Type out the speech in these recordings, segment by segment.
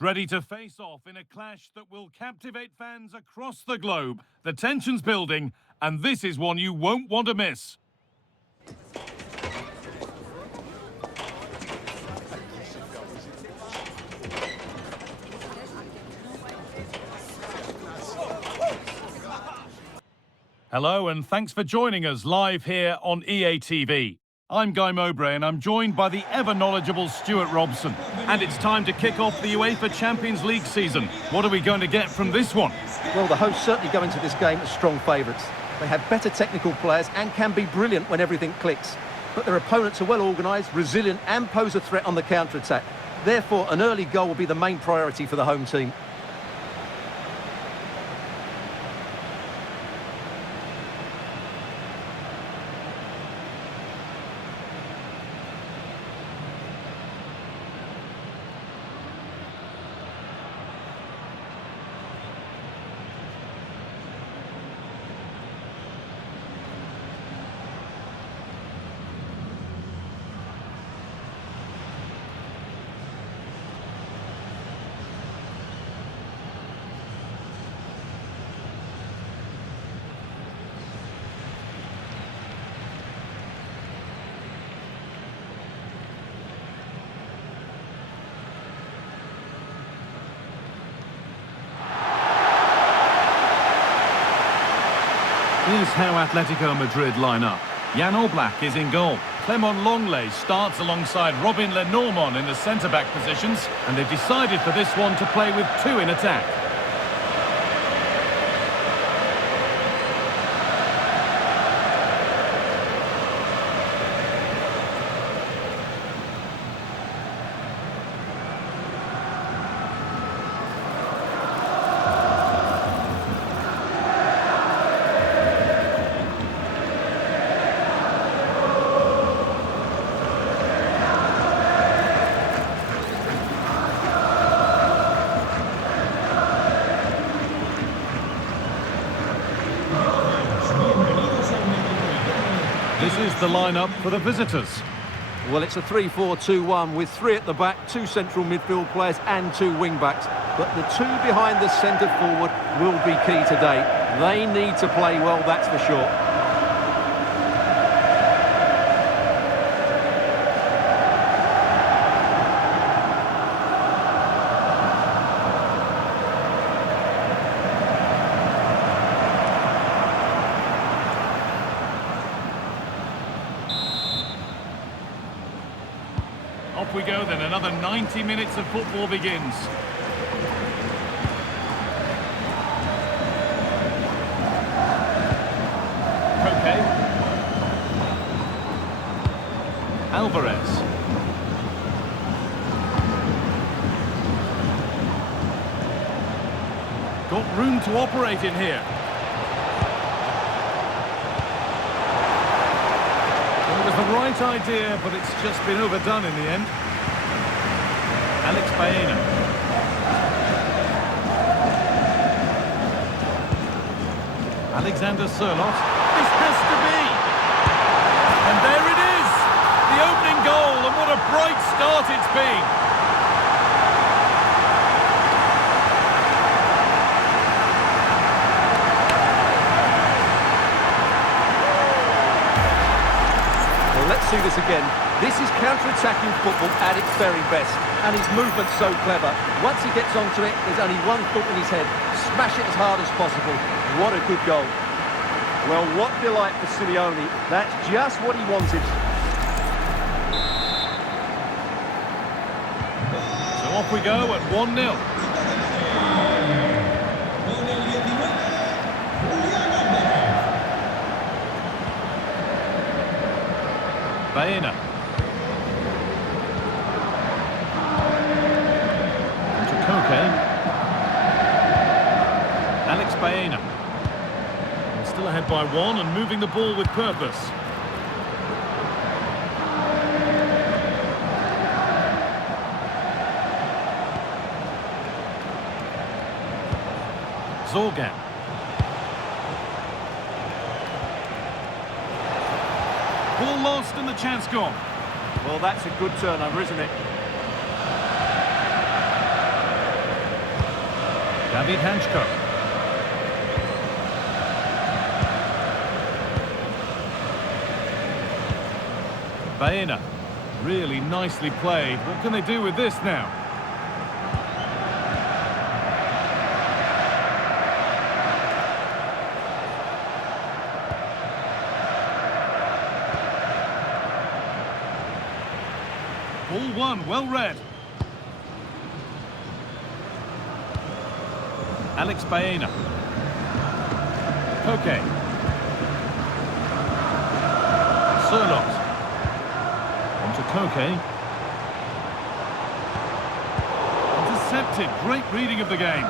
Ready to face off in a clash that will captivate fans across the globe. The tension's building, and this is one you won't want to miss. Hello, and thanks for joining us live here on EA TV. I'm Guy Mowbray, and I'm joined by the ever-knowledgeable Stuart Robson. And it's time to kick off the UEFA Champions League season. What are we going to get from this one? Well, the hosts certainly go into this game as strong favourites. They have better technical players and can be brilliant when everything clicks. But their opponents are well organised, resilient and pose a threat on the counter-attack. Therefore, an early goal will be the main priority for the home team. Here's how Atletico Madrid line up. Jan Oblak is in goal. Clement Longley starts alongside Robin Lenormand in the centre-back positions, and they've decided for this one to play with two in attack. This is the lineup for the visitors. Well, it's a 3-4-2-1 with three at the back, two central midfield players and two wing-backs. But the two behind the centre forward will be key today. They need to play well, that's for sure. Off we go then, another 90 minutes of football begins. Koke. Alvarez. Got room to operate in here. It was the right idea, but it's just been overdone in the end. Alex Baena. Alexander Sørloth. This has to be! And there it is! The opening goal, and what a bright start it's been! Let's see this again. This is counter-attacking football at its very best, and his movement's so clever. Once he gets onto it, there's only one thought in his head: smash it as hard as possible. What a good goal. Well, what delight for Simeone. That's just what he wanted. So off we go at 1-0. Baena. To Koke. Alex Baena. Still ahead by one and moving the ball with purpose. Zorgan. Ball lost and the chance gone. Well, that's a good turnover, isn't it? David Hanchko. Baena. Really nicely played. What can they do with this now? Ball one, well read. Alex Baena. Koke. Surlot. On to Koke. Intercepted. Great reading of the game.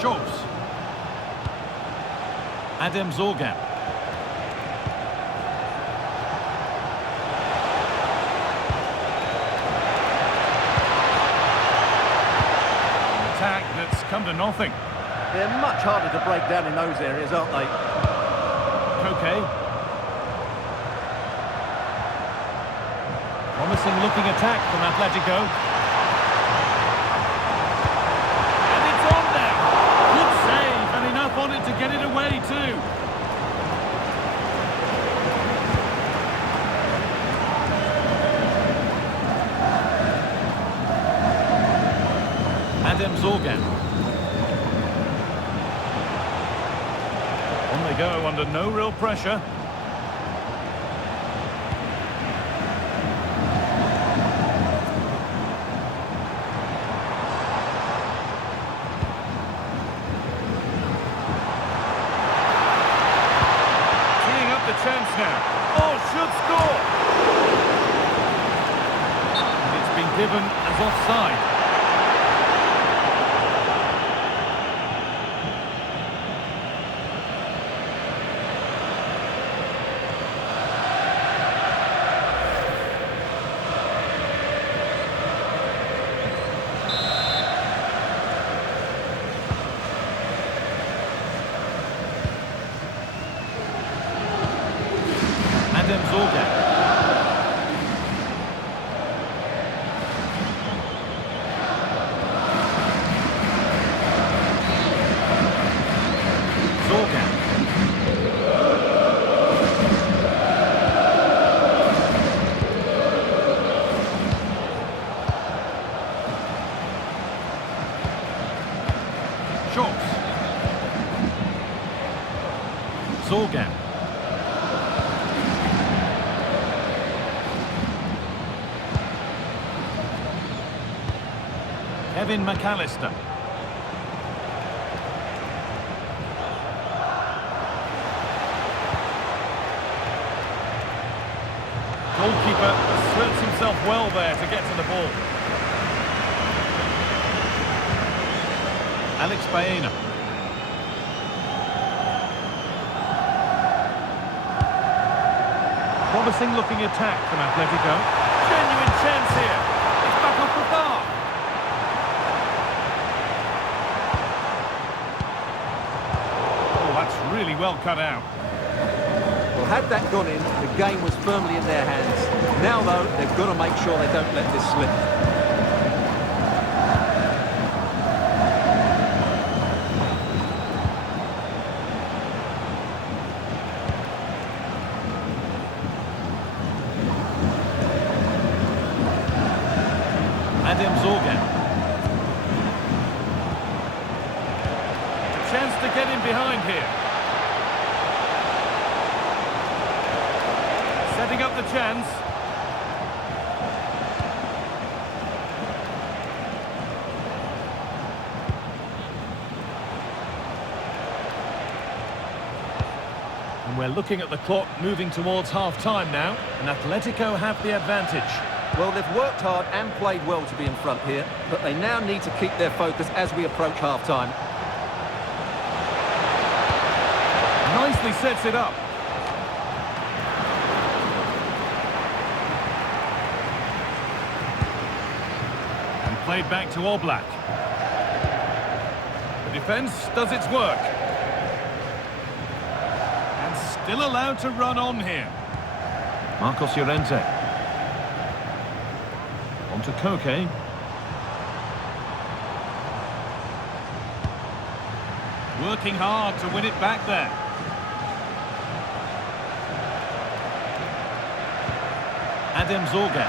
Schultz. Adem Zorgan. Attack that's come to nothing. They're much harder to break down in those areas, aren't they? Okay. Promising looking attack from Atletico. And it's on now. Good save and enough on it to get it away too. Adem Zorgan. On they go under no real pressure. Teeing up the chance now. Oh, should score! And it's been given as offside. Adem Zorgan. Zorgan. Schultz. Zorgan. Kevin McAllister. Goalkeeper asserts himself well there to get to the ball. Alex Baena. Promising looking attack from Atletico. Genuine chance here. It's back off the bar. Really well cut out. Well, had that gone in, the game was firmly in their hands. Now, though, they've got to make sure they don't let this slip. Adem Zorgan. Chance to get in behind here. Setting up the chance. And we're looking at the clock moving towards half-time now, and Atletico have the advantage. Well, they've worked hard and played well to be in front here, but they now need to keep their focus as we approach half-time. Nicely sets it up. And played back to Oblak. The defence does its work. And still allowed to run on here. Marcos Llorente. On to Koke. Working hard to win it back there. Adem Zorga.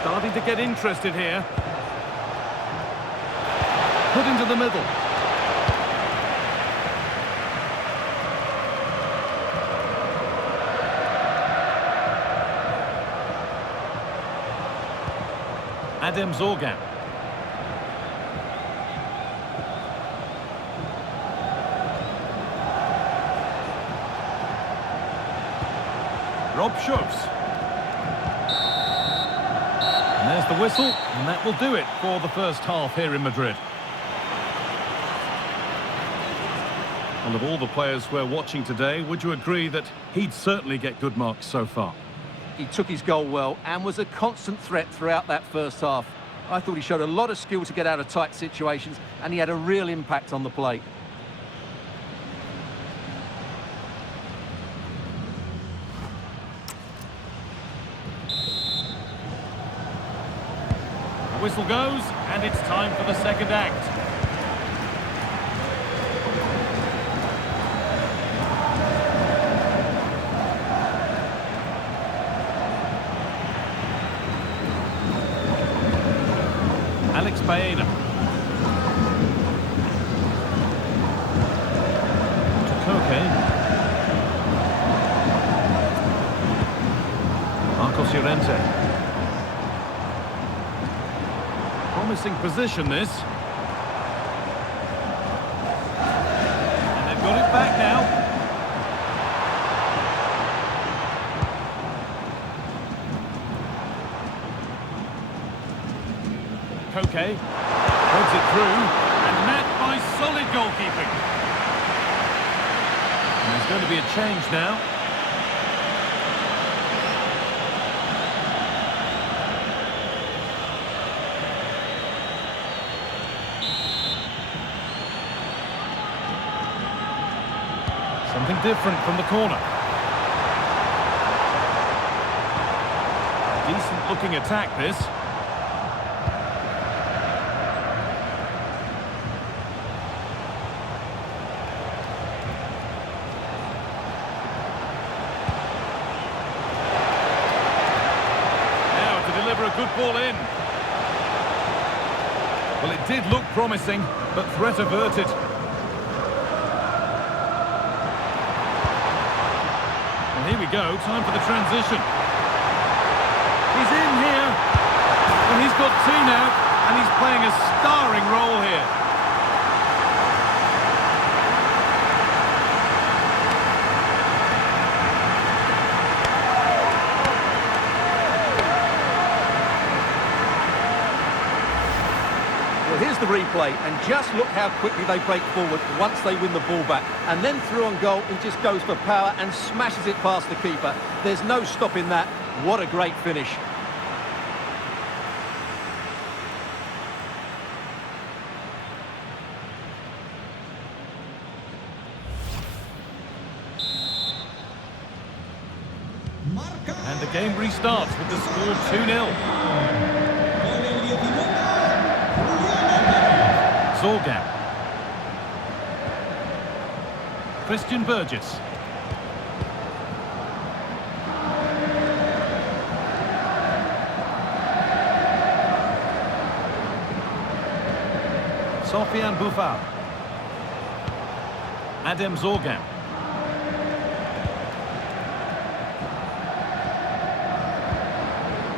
Starting to get interested here. Put into the middle. Adem Zorga. Rob Schultz. And there's the whistle, and that will do it for the first half here in Madrid. And of all the players we're watching today, would you agree that he'd certainly get good marks so far? He took his goal well and was a constant threat throughout that first half. I thought he showed a lot of skill to get out of tight situations, and he had a real impact on the plate. The whistle goes, and it's time for the second act. Alex Baena. To Koke. Marcos Llorente. Promising position, this. And they've got it back now. Koke threads it through, and met by solid goalkeeping. And there's going to be a change now. Something different from the corner. Decent looking attack, this. A good ball in. Well, it did look promising, but threat averted. And here we go, time for the transition. He's in here. Well, he's got two now, and he's playing a starring role here. Here's the replay, and just look how quickly they break forward once they win the ball back. And then through on goal, he just goes for power and smashes it past the keeper. There's no stopping that. What a great finish. And the game restarts with the score 2-0. Zorga. Christian Burgess. Sofiane Boufal. Adem Zorga.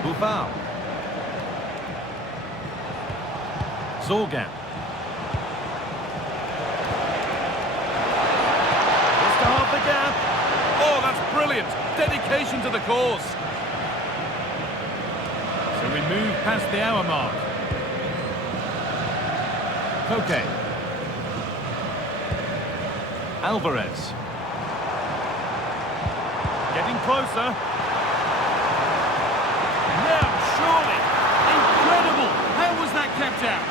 Boufal. Zorga. The gap. Oh, that's brilliant. Dedication to the cause. So we move past the hour mark. Koke. Alvarez. Getting closer. Now, surely. Incredible. How was that kept out?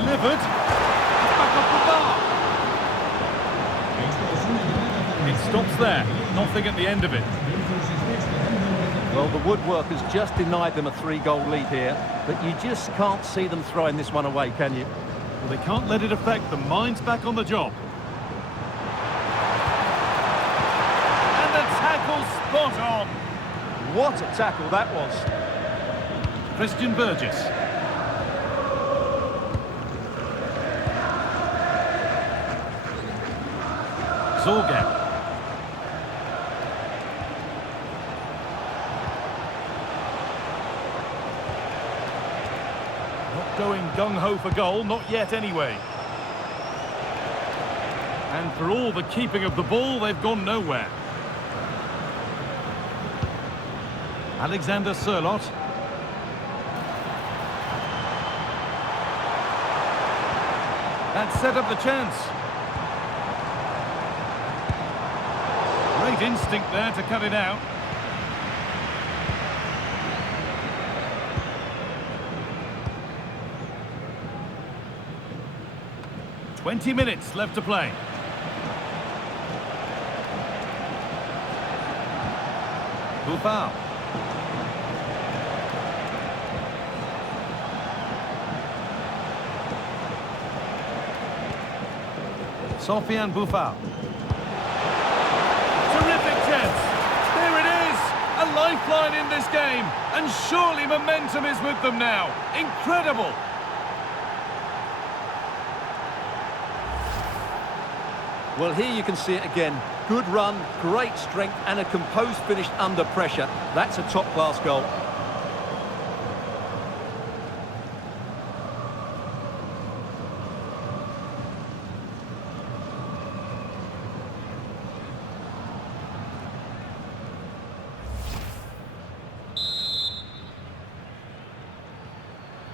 delivered. It's back off the bar. It stops there. Nothing at the end of it. Well, the woodwork has just denied them a 3-goal lead here, but you just can't see them throwing this one away, can you? Well, they can't let it affect them. Mind's back on the job. And the tackle spot on. What a tackle that was. Christian Burgess. Zorgan. Not going gung-ho for goal, not yet anyway. And for all the keeping of the ball, they've gone nowhere. Alexander Sørloth. That set up the chance. Great instinct there to cut it out. "20 minutes left to play. Buffal. Sofiane Buffal. Terrific chance. There it is. A lifeline in this game. And surely momentum is with them now. Incredible. Well, here you can see it again. Good run, great strength, and a composed finish under pressure. That's a top-class goal.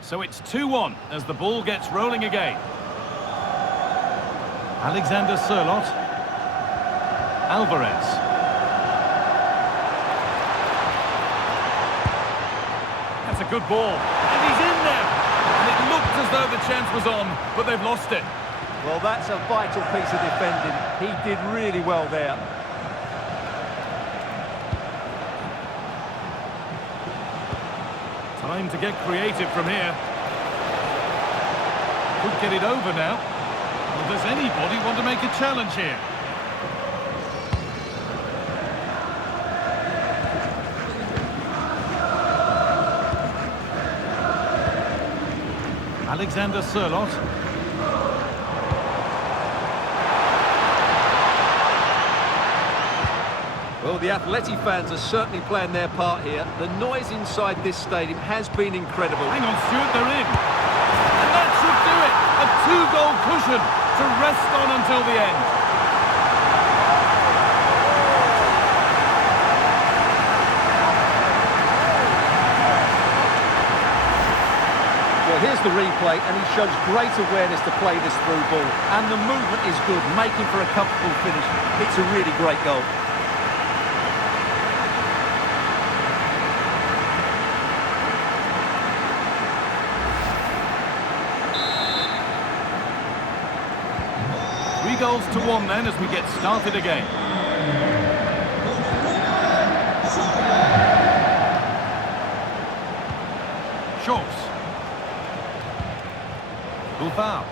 So it's 2-1 as the ball gets rolling again. Alexander Sørloth. Alvarez. That's a good ball. And he's in there. And it looked as though the chance was on, but they've lost it. Well, that's a vital piece of defending. He did really well there. Time to get creative from here. Could get it over now. Well, does anybody want to make a challenge here? Alexander Sørloth. Well, the Atleti fans are certainly playing their part here. The noise inside this stadium has been incredible. Hang on, Stuart, they're in. And that should do it. A 2-goal cushion to rest on until the end. Well, here's the replay, and he shows great awareness to play this through ball. And the movement is good, making for a comfortable finish. It's a really great goal. Three goals to one then as we get started again. Schultz. Buffal.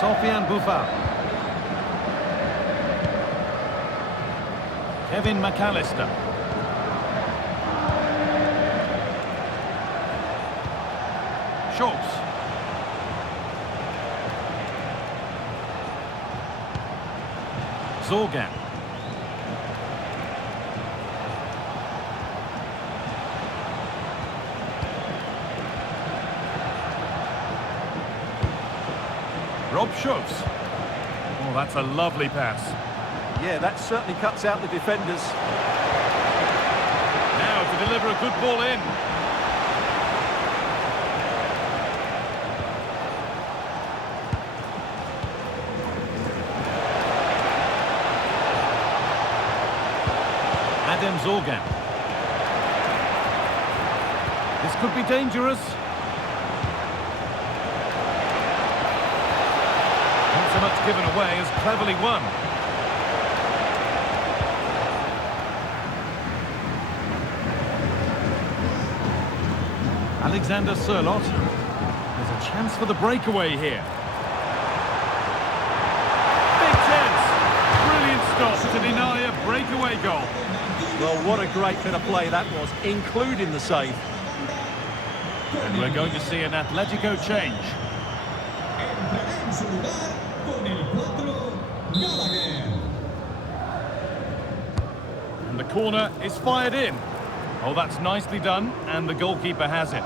Sofiane Buffal. Kevin McAllister. Schultz. Zorgan. Rob Schultz. Oh, that's a lovely pass. Yeah, that certainly cuts out the defenders. Now to deliver a good ball in. Zorgan. This could be dangerous. Not so much given away as cleverly won. Alexander Sørloth. There's a chance for the breakaway here. Big chance. Brilliant stop to deny a breakaway goal. Well, what a great bit of play that was, including the save. And we're going to see an Atletico change. And the corner is fired in. Oh, that's nicely done, and the goalkeeper has it.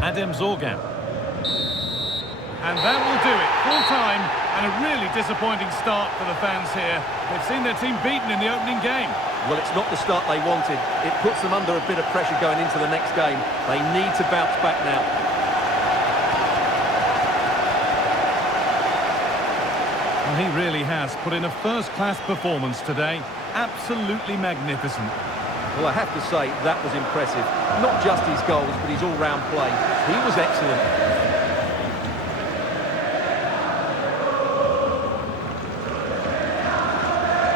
Adem Zorgan. And that will do it. Full time, and a really disappointing start for the fans here. They've seen their team beaten in the opening game. Well, it's not the start they wanted. It puts them under a bit of pressure going into the next game. They need to bounce back now. Well, he really has put in a first-class performance today. Absolutely magnificent. Well, I have to say, that was impressive. Not just his goals, but his all-round play. He was excellent.